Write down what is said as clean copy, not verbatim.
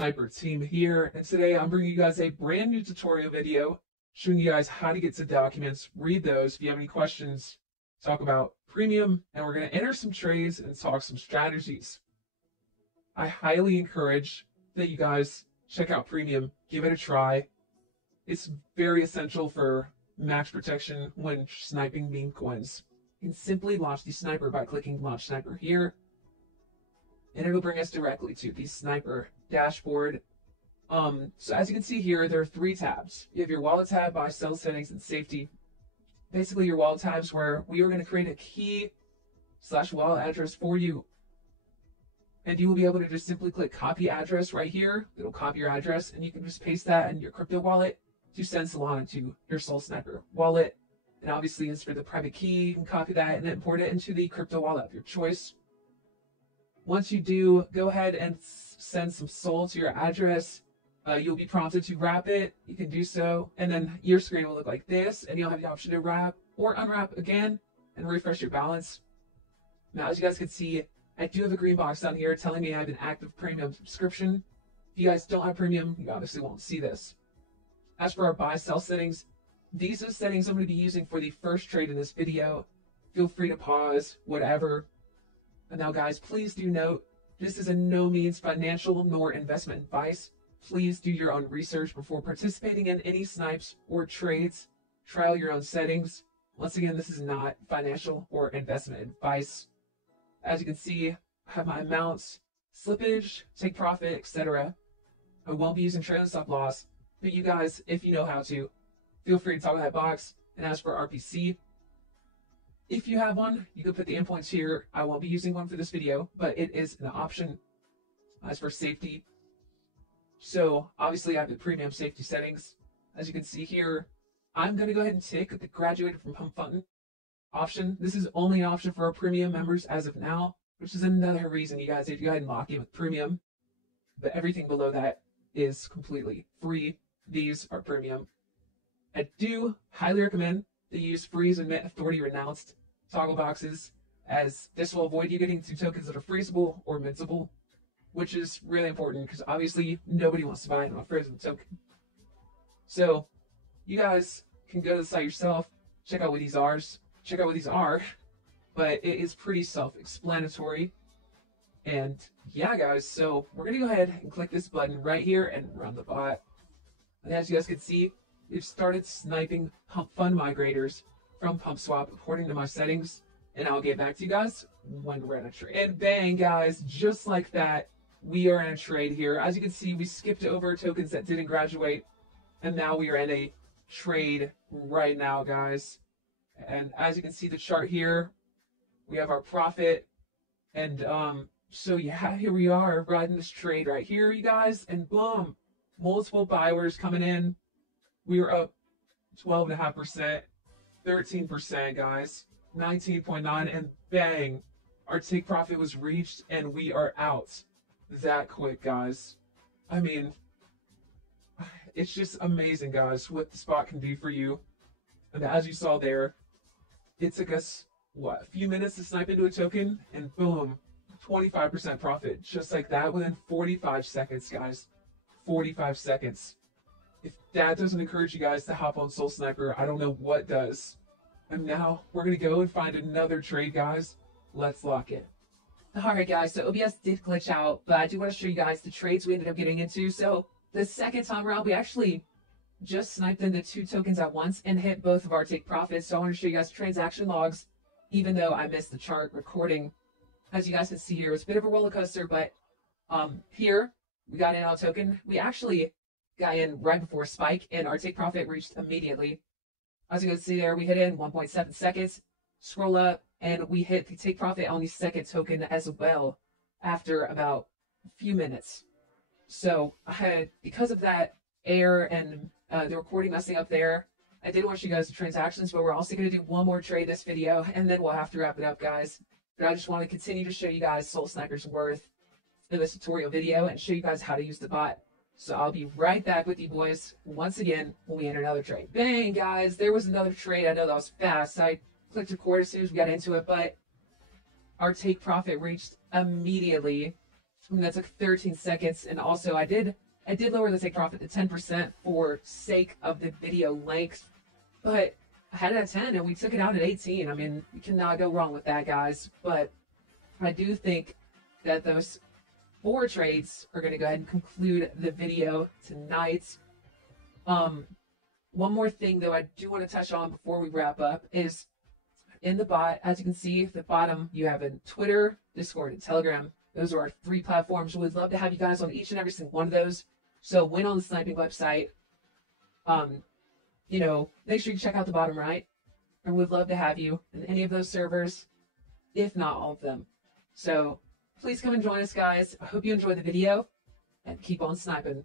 Sniper team here, and today I'm bringing you guys a brand new tutorial video showing you guys how to get to documents. Read those. If you have any questions, talk about premium, and we're going to enter some trades and talk some strategies. I highly encourage that you guys check out premium, give it a try. It's very essential for max protection when sniping meme coins. You can simply launch the sniper by clicking launch sniper here, and it'll bring us directly to the sniper dashboard. So as you can see here, there are three tabs. You have your wallet tab, buy, sell settings, and safety. Basically, your wallet tabs where we are going to create a key / wallet address for you. And you will be able to just simply click copy address right here. It'll copy your address, and you can just paste that in your crypto wallet to send Solana to your Soul Sniper wallet. And obviously, it's for the private key. You can copy that and import it into the crypto wallet of your choice. Once you do, go ahead and send some SOL to your address. You'll be prompted to wrap it. You can do so. And then your screen will look like this, and you'll have the option to wrap or unwrap again and refresh your balance. Now, as you guys can see, I do have a green box down here telling me I have an active premium subscription. If you guys don't have premium, you obviously won't see this. As for our buy sell settings, these are the settings I'm going to be using for the first trade in this video. Feel free to pause, whatever. And now guys, please do note, this is in no means financial nor investment advice. Please do your own research before participating in any snipes or trades. Trial your own settings. Once again, this is not financial or investment advice. As you can see, I have my amounts, slippage, take profit, etc. I won't be using trailing stop loss, but you guys, if you know how to, feel free to toggle that box. And as for RPC, if you have one, you can put the endpoints here. I won't be using one for this video, but it is an option. As for safety, so obviously I have the premium safety settings. As you can see here, I'm going to go ahead and tick the graduated from Pump Fund option. This is only an option for our premium members as of now, which is another reason you guys need to go ahead and lock in with premium. But everything below that is completely free. These are premium. I do highly recommend that you use freeze and mint authority renounced toggle boxes, as this will avoid you getting two tokens that are freezable or mintable, which is really important because obviously nobody wants to buy an unfrozen token. So you guys can go to the site yourself, check out what these are, but it is pretty self-explanatory. And yeah, guys, so we're gonna go ahead and click this button right here and run the bot. And as you guys can see, we've started sniping Pump Fund migrators from PumpSwap according to my settings, and I'll get back to you guys when we're in a trade. And bang, guys, just like that, we are in a trade here. As you can see, we skipped over tokens that didn't graduate, and now we are in a trade right now, guys. And as you can see the chart here, we have our profit, and so yeah, here we are riding this trade right here, you guys, and boom, multiple buy orders coming in. We were up 12.5%, 13%, guys, 19.9, and bang, our take profit was reached, and we are out that quick, guys. I mean, it's just amazing, guys, what the spot can do for you. And as you saw there, it took us, what, a few minutes to snipe into a token, and boom, 25% profit, just like that, within 45 seconds, guys. 45 seconds. If that doesn't encourage you guys to hop on Soul Sniper, I don't know what does. And now we're going to go and find another trade, guys. Let's lock in. Alright guys, so OBS did glitch out, but I do want to show you guys the trades we ended up getting into. So the second time around, we actually just sniped in the two tokens at once and hit both of our take profits. So I want to show you guys transaction logs, even though I missed the chart recording. As you guys can see here, it was a bit of a roller coaster, but here we got in on a token. We actually got in right before spike, and our take profit reached immediately. As you can see there, we hit in 1.7 seconds, scroll up, and we hit the take profit on the second token as well after about a few minutes. So I had, because of that error and the recording messing up there, I did want to show you guys the transactions, but we're also going to do one more trade this video, and then we'll have to wrap it up, guys. But I just want to continue to show you guys Soul Sniper's worth in this tutorial video and show you guys how to use the bot. So I'll be right back with you boys once again when we enter another trade. Bang, guys, there was another trade. I know that was fast. I clicked record as soon as we got into it, but our take profit reached immediately. And that took 13 seconds. And also I did lower the take profit to 10% for sake of the video length, but I had it at 10 and we took it out at 18. I mean, you cannot go wrong with that, guys. But I do think that those 4 trades are going to go ahead and conclude the video tonight. One more thing though I do want to touch on before we wrap up is in the bot, as you can see at the bottom, you have a Twitter, Discord, and Telegram. Those are our 3 platforms. We'd love to have you guys on each and every single one of those. So win on the sniping website. Make sure you check out the bottom right. And we'd love to have you in any of those servers, if not all of them. So please come and join us, guys. I hope you enjoyed the video and keep on sniping.